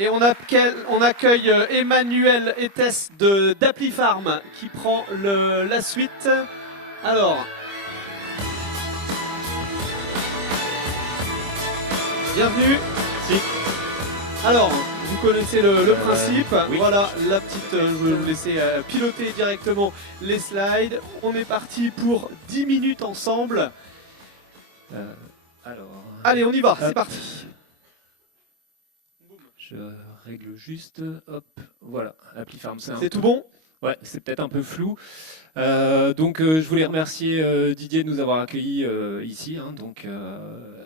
Et on accueille Emmanuel Etes d'Applifarm qui prend la suite. Alors, bienvenue. Si. Alors, vous connaissez le principe. Oui. Voilà, la petite. Je vais vous laisser piloter directement les slides. On est parti pour 10 minutes ensemble. Alors. Allez, on y va, c'est parti. Je règle juste. Hop, voilà. Applifarm, C'est tout bon? Ouais, c'est peut-être un peu flou. Je voulais remercier Didier de nous avoir accueillis ici,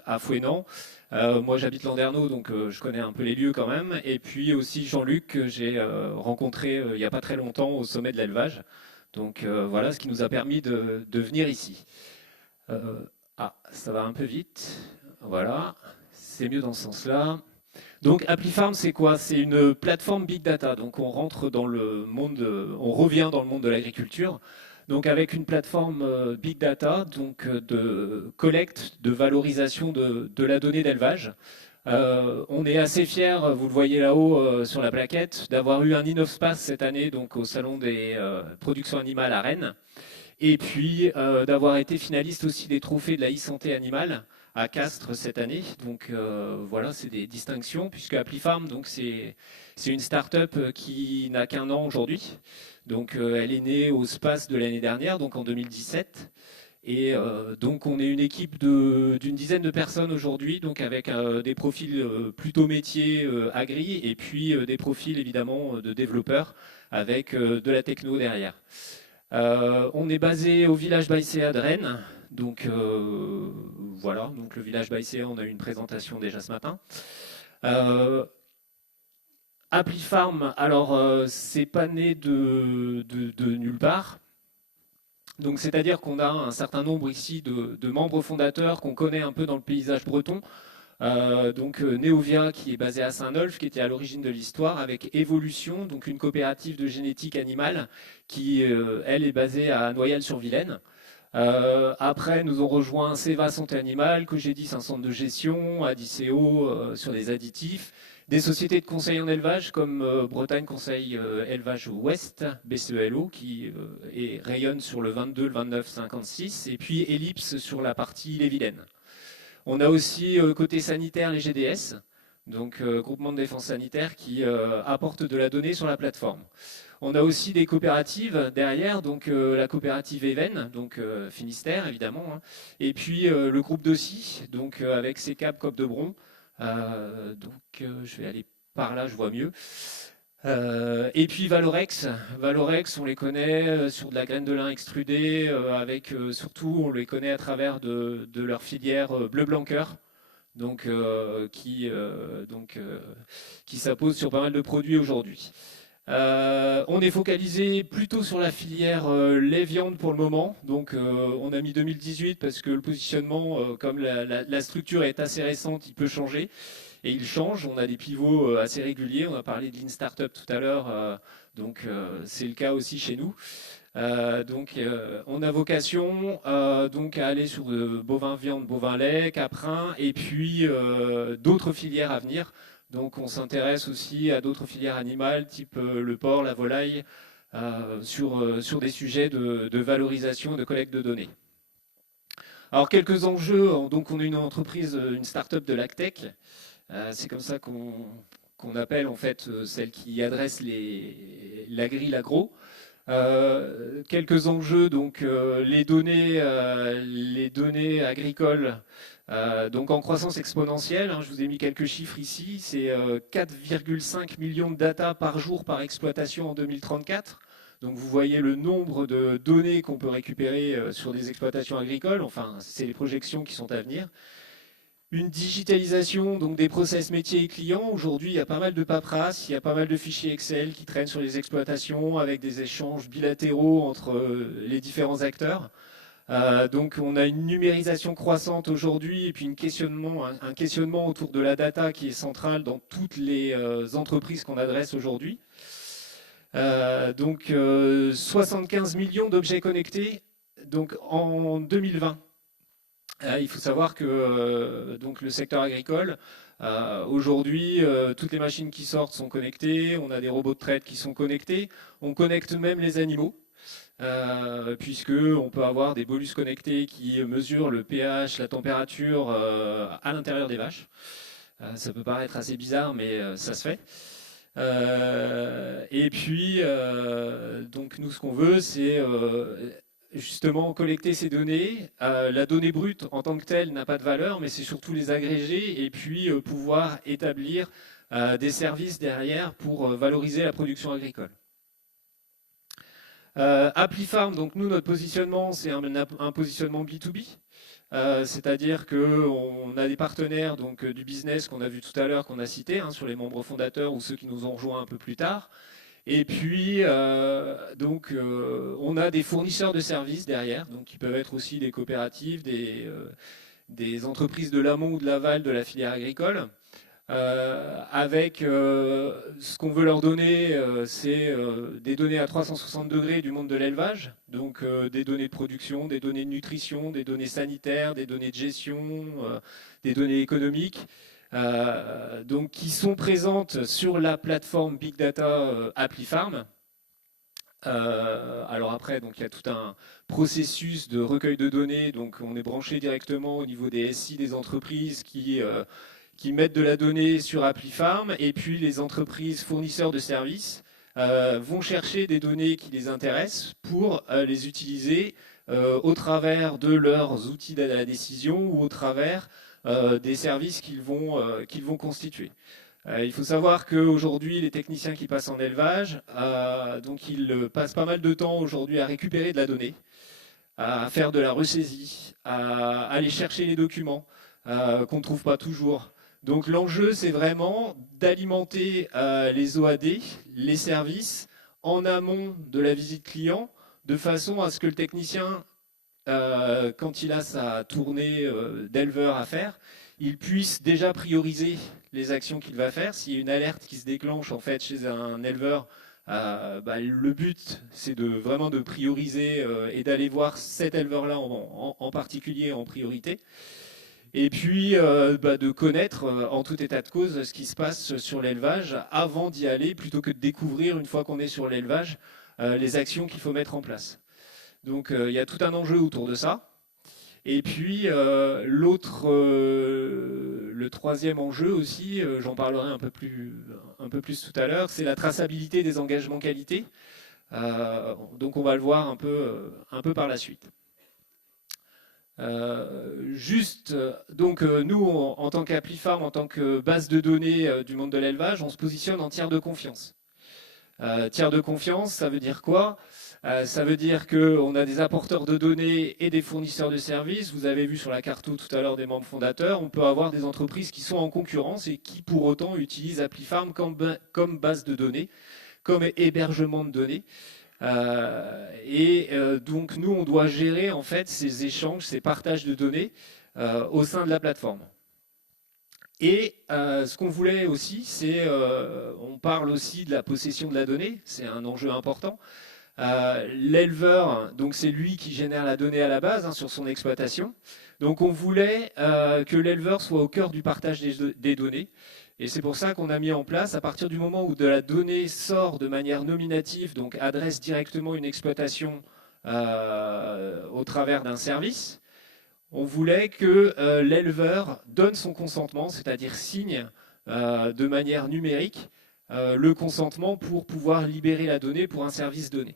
à Fouesnant. Moi, j'habite Landerneau, donc je connais un peu les lieux quand même. Et puis aussi Jean-Luc, que j'ai rencontré il n'y a pas très longtemps au sommet de l'élevage. Donc voilà ce qui nous a permis de venir ici. Ça va un peu vite. Voilà, c'est mieux dans ce sens-là. Donc Applifarm, c'est quoi? C'est une plateforme big data. Donc on rentre dans le monde, on revient dans le monde de l'agriculture. Donc avec une plateforme big data, donc de collecte, de valorisation de la donnée d'élevage. On est assez fiers, vous le voyez là-haut sur la plaquette, d'avoir eu un InnovSpace cette année, donc au salon des productions animales à Rennes. Et puis d'avoir été finaliste aussi des trophées de la e-santé animale à Castres cette année. Donc voilà, c'est des distinctions, puisque Applifarm, donc c'est une start-up qui n'a qu'un an aujourd'hui. Donc elle est née au SPACE de l'année dernière, donc en 2017. Et donc on est une équipe d'une dizaine de personnes aujourd'hui, donc avec des profils plutôt métiers agri, et puis des profils évidemment de développeurs avec de la techno derrière. On est basé au village Baïséa de Rennes. Donc voilà, donc le village Baïséa, on a eu une présentation déjà ce matin. Applifarm, alors c'est pas né de nulle part. Donc c'est-à-dire qu'on a un certain nombre ici de membres fondateurs qu'on connaît un peu dans le paysage breton. Neovia qui est basée à Saint-Nolff, qui était à l'origine de l'histoire, avec Evolution, donc une coopérative de génétique animale qui, elle, est basée à Noyelles-sur-Vilaine. Après, nous ont rejoint Ceva Santé Animale, Cogedis, un centre de gestion, Adiceo sur des additifs, des sociétés de conseil en élevage comme Bretagne Conseil Élevage Ouest, BCELO, qui rayonne sur le 22, le 29, 56, et puis Ellipse sur la partie Les-Vilaines. On a aussi côté sanitaire les GDS, donc groupement de défense sanitaire, qui apportent de la donnée sur la plateforme. On a aussi des coopératives derrière, donc la coopérative Even, donc Finistère évidemment, hein, et puis le groupe Dossi, donc avec CECAP, COP de Bron. Je vais aller par là, je vois mieux. Et puis Valorex, on les connaît sur de la graine de lin extrudée, surtout on les connaît à travers de leur filière bleu blanc cœur, donc qui s'impose sur pas mal de produits aujourd'hui. On est focalisé plutôt sur la filière lait viande pour le moment, donc on a mis 2018 parce que le positionnement, comme la structure est assez récente, il peut changer. Et il change, on a des pivots assez réguliers, on a parlé de Lean Startup tout à l'heure, c'est le cas aussi chez nous. On a vocation à aller sur bovin viande, bovin lait, caprin, et puis d'autres filières à venir. Donc on s'intéresse aussi à d'autres filières animales, type le porc, la volaille, sur des sujets de valorisation, de collecte de données. Alors quelques enjeux, donc on est une entreprise, une start-up de l'agtech. C'est comme ça qu'on appelle en fait celle qui adresse l'agri, l'agro. Quelques enjeux, donc les données agricoles, donc en croissance exponentielle. Hein, je vous ai mis quelques chiffres ici. C'est 4,5 millions de data par jour par exploitation en 2034. Donc vous voyez le nombre de données qu'on peut récupérer sur des exploitations agricoles. Enfin, c'est les projections qui sont à venir. Une digitalisation donc des process métiers et clients. Aujourd'hui, il y a pas mal de paperasse, il y a pas mal de fichiers Excel qui traînent sur les exploitations avec des échanges bilatéraux entre les différents acteurs. Donc on a une numérisation croissante aujourd'hui et puis un questionnement autour de la data qui est central dans toutes les entreprises qu'on adresse aujourd'hui. 75 millions d'objets connectés donc en 2020. Il faut savoir que donc le secteur agricole, aujourd'hui, toutes les machines qui sortent sont connectées, on a des robots de traite qui sont connectés, on connecte même les animaux, puisque on peut avoir des bolus connectés qui mesurent le pH, la température à l'intérieur des vaches. Ça peut paraître assez bizarre, mais ça se fait. Et puis, donc nous, ce qu'on veut, c'est justement collecter ces données. La donnée brute en tant que telle n'a pas de valeur, mais c'est surtout les agréger et puis pouvoir établir des services derrière pour valoriser la production agricole. ApplyFarm, donc nous, notre positionnement, c'est un positionnement B2B. C'est-à-dire qu'on a des partenaires donc, du business qu'on a vu tout à l'heure, qu'on a cité, hein, sur les membres fondateurs ou ceux qui nous ont rejoints un peu plus tard. Et puis, on a des fournisseurs de services derrière, donc qui peuvent être aussi des coopératives, des entreprises de l'amont ou de l'aval de la filière agricole. Avec ce qu'on veut leur donner, c'est des données à 360 degrés du monde de l'élevage, donc des données de production, des données de nutrition, des données sanitaires, des données de gestion, des données économiques, donc qui sont présentes sur la plateforme Big Data ApplyFarm. Alors après, donc il y a tout un processus de recueil de données, donc on est branché directement au niveau des SI des entreprises qui mettent de la donnée sur ApplyFarm, et puis les entreprises fournisseurs de services vont chercher des données qui les intéressent pour les utiliser au travers de leurs outils d'aide à la décision ou au travers des services qu'ils vont constituer. Il faut savoir qu'aujourd'hui, les techniciens qui passent en élevage, donc ils passent pas mal de temps aujourd'hui à récupérer de la donnée, à faire de la ressaisie, à aller chercher les documents qu'on ne trouve pas toujours. Donc l'enjeu, c'est vraiment d'alimenter les OAD, les services, en amont de la visite client, de façon à ce que le technicien, quand il a sa tournée d'éleveur à faire, il puisse déjà prioriser les actions qu'il va faire. S'il y a une alerte qui se déclenche en fait chez un éleveur, le but, c'est vraiment de prioriser et d'aller voir cet éleveur-là en particulier en priorité. Et puis de connaître en tout état de cause ce qui se passe sur l'élevage avant d'y aller, plutôt que de découvrir une fois qu'on est sur l'élevage les actions qu'il faut mettre en place. Donc il y a tout un enjeu autour de ça. Et puis le troisième enjeu aussi, j'en parlerai un peu plus tout à l'heure, c'est la traçabilité des engagements qualité. Donc on va le voir un peu par la suite. Nous, en tant qu'ApplyFarm, en tant que base de données du monde de l'élevage, on se positionne en tiers de confiance. Tiers de confiance, ça veut dire quoi? Ça veut dire qu'on a des apporteurs de données et des fournisseurs de services. Vous avez vu sur la carte tout à l'heure des membres fondateurs, on peut avoir des entreprises qui sont en concurrence et qui pour autant utilisent ApplyFarm comme base de données, comme hébergement de données. Donc nous, on doit gérer en fait ces échanges, ces partages de données au sein de la plateforme. Et ce qu'on voulait aussi, c'est, on parle aussi de la possession de la donnée, c'est un enjeu important. L'éleveur, donc c'est lui qui génère la donnée à la base sur son exploitation. Donc on voulait que l'éleveur soit au cœur du partage des données. Et c'est pour ça qu'on a mis en place, à partir du moment où de la donnée sort de manière nominative, donc adresse directement une exploitation au travers d'un service, on voulait que l'éleveur donne son consentement, c'est-à-dire signe de manière numérique le consentement pour pouvoir libérer la donnée pour un service donné.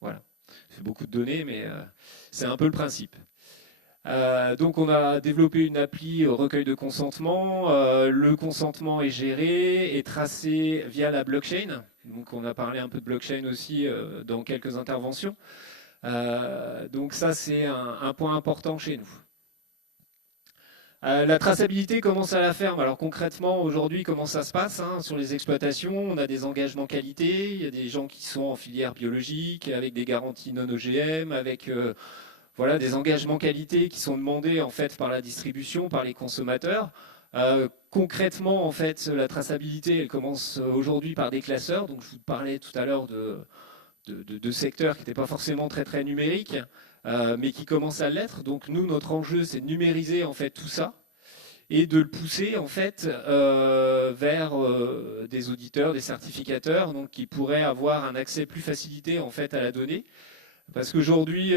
Voilà, c'est beaucoup de données, mais c'est un peu le principe. Donc on a développé une appli recueil de consentement. Le consentement est géré et tracé via la blockchain. Donc on a parlé un peu de blockchain aussi dans quelques interventions. Donc ça c'est un point important chez nous. La traçabilité commence à la ferme. Alors concrètement, aujourd'hui, comment ça se passe sur les exploitations? On a des engagements qualité, il y a des gens qui sont en filière biologique, avec des garanties non OGM, avec voilà, des engagements qualité qui sont demandés en fait, par la distribution, par les consommateurs. Concrètement, en fait, la traçabilité, elle commence aujourd'hui par des classeurs. Donc je vous parlais tout à l'heure de secteurs qui n'étaient pas forcément très numériques. mais qui commence à l'être. Donc nous, notre enjeu, c'est de numériser en fait tout ça et de le pousser en fait vers des auditeurs, des certificateurs, donc qui pourraient avoir un accès plus facilité en fait à la donnée. Parce qu'aujourd'hui,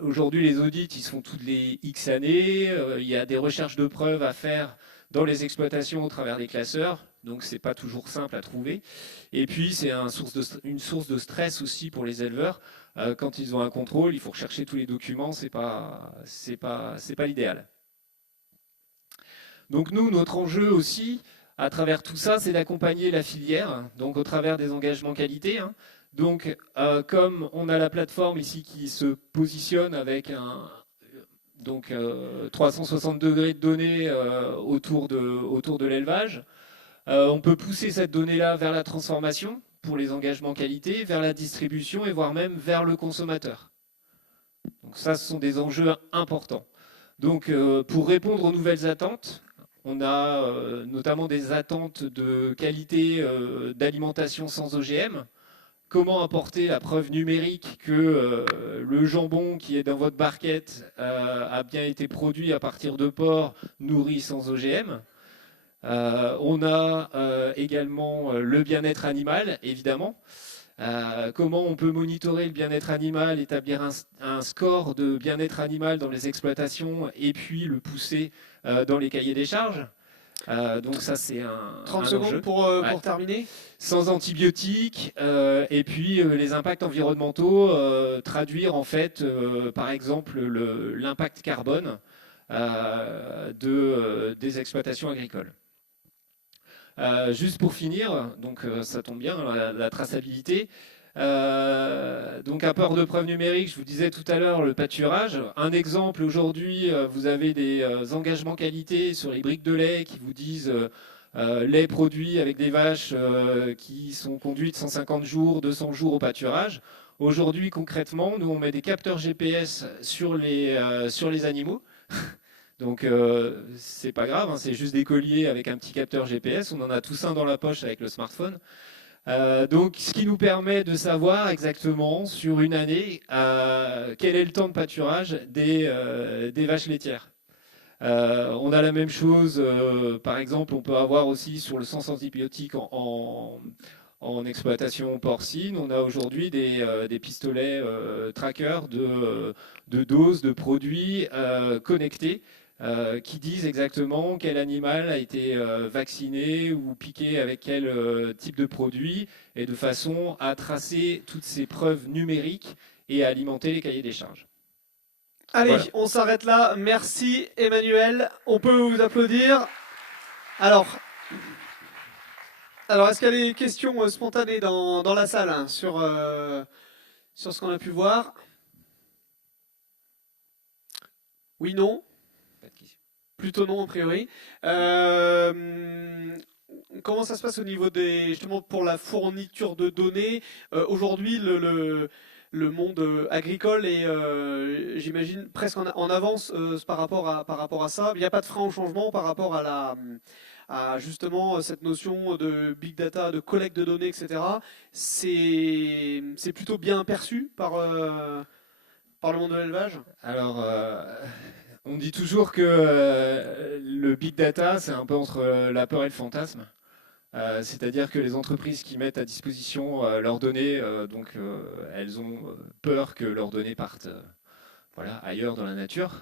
aujourd'hui, les audits, ils se font toutes les X années. Il y a des recherches de preuves à faire dans les exploitations au travers des classeurs. Donc, c'est pas toujours simple à trouver. Et puis, c'est une source de stress aussi pour les éleveurs. Quand ils ont un contrôle, il faut rechercher tous les documents. C'est pas l'idéal. Donc, nous, notre enjeu aussi, à travers tout ça, c'est d'accompagner la filière. Donc, au travers des engagements qualité. Donc, comme on a la plateforme ici qui se positionne avec 360 degrés de données autour de l'élevage, on peut pousser cette donnée-là vers la transformation pour les engagements qualité, vers la distribution et voire même vers le consommateur. Donc ça, ce sont des enjeux importants. Donc, pour répondre aux nouvelles attentes, on a notamment des attentes de qualité d'alimentation sans OGM. Comment apporter la preuve numérique que le jambon qui est dans votre barquette a bien été produit à partir de porcs nourris sans OGM. On a également le bien-être animal, évidemment. Comment on peut monitorer le bien-être animal, établir un score de bien-être animal dans les exploitations et puis le pousser dans les cahiers des charges. Donc ça c'est un 30 secondes enjeu. pour terminer. Sans antibiotiques et puis les impacts environnementaux, traduire en fait par exemple l'impact carbone des exploitations agricoles. Juste pour finir, donc ça tombe bien, la traçabilité. Donc un port de preuve numérique, je vous disais tout à l'heure, le pâturage. Un exemple, aujourd'hui, vous avez des engagements qualité sur les briques de lait qui vous disent lait produit avec des vaches qui sont conduites 150 jours, 200 jours au pâturage. Aujourd'hui, concrètement, nous, on met des capteurs GPS sur les animaux. Donc, c'est pas grave, hein, c'est juste des colliers avec un petit capteur GPS. On en a tous un dans la poche avec le smartphone. Donc, ce qui nous permet de savoir exactement sur une année quel est le temps de pâturage des vaches laitières. On a la même chose, par exemple, on peut avoir aussi sur le sens antibiotique en exploitation porcine. On a aujourd'hui des pistolets trackers de doses de produits connectés qui disent exactement quel animal a été vacciné ou piqué avec quel type de produit, et de façon à tracer toutes ces preuves numériques et à alimenter les cahiers des charges. Allez, Voilà. on s'arrête là. Merci Emmanuel. On peut vous applaudir. Alors est-ce qu'il y a des questions spontanées dans la salle hein, sur ce qu'on a pu voir? Oui, non? Plutôt non, a priori. Comment ça se passe au niveau justement pour la fourniture de données? Aujourd'hui, le monde agricole est, j'imagine, presque en avance par rapport à ça. Il n'y a pas de frein au changement par rapport à justement cette notion de big data, de collecte de données, etc. C'est plutôt bien perçu par le monde de l'élevage? Alors, on dit toujours que le big data, c'est un peu entre la peur et le fantasme. C'est-à-dire que les entreprises qui mettent à disposition leurs données, elles ont peur que leurs données partent ailleurs dans la nature.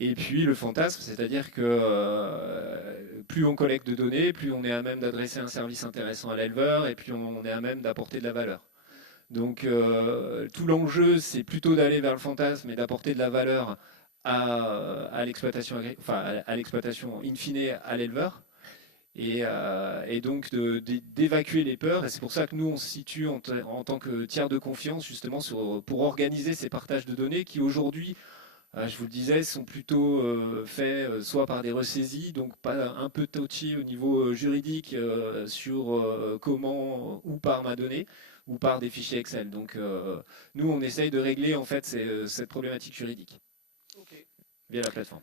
Et puis le fantasme, c'est-à-dire que plus on collecte de données, plus on est à même d'adresser un service intéressant à l'éleveur, et plus on est à même d'apporter de la valeur. Donc tout l'enjeu, c'est plutôt d'aller vers le fantasme et d'apporter de la valeur à l'exploitation in fine à l'éleveur. Et donc d'évacuer les peurs. Et c'est pour ça que nous, on se situe en tant que tiers de confiance, justement, pour organiser ces partages de données qui, aujourd'hui, je vous le disais, sont plutôt faits soit par des ressaisies, donc pas un peu touchy au niveau juridique sur comment ou par ma donnée, ou par des fichiers Excel. Donc nous, on essaye de régler en fait cette problématique juridique via la plateforme.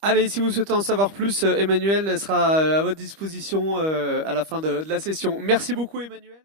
Allez, si vous souhaitez en savoir plus, Emmanuel sera à votre disposition à la fin de la session. Merci beaucoup, Emmanuel.